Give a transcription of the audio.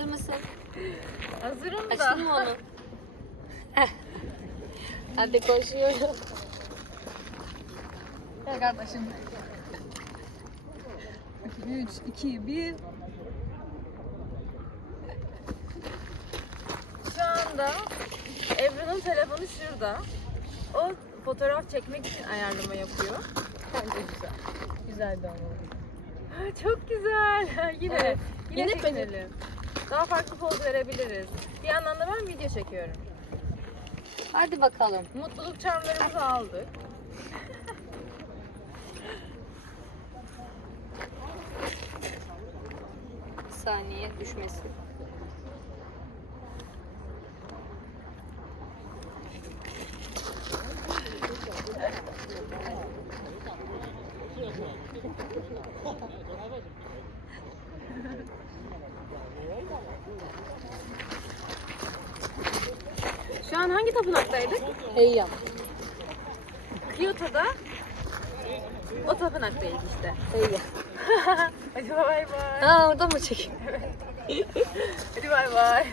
Hazır mısın? Hazırım da. Açtın mı onu? Hadi koşuyorum. Gel kardeşim. 3, 2, 1. Şu anda Ebru'nun telefonu şurada. O fotoğraf çekmek için ayarlama yapıyor. Bence güzel. Güzel bir an oldu. Çok güzel. yine Evet. yine, Yine çekinelim. Daha farklı poz verebiliriz. Bir yandan da ben video çekiyorum. Hadi bakalım. Mutluluk çarmlarımızı aldık. Bir saniye düşmesi. an hangi tapınaktaydık? Heyyam. Kyoto'da o tapınaktayız işte. Heyyam. Hadi bay bay. Ha orada mı çekeyim? Hadi bay bay.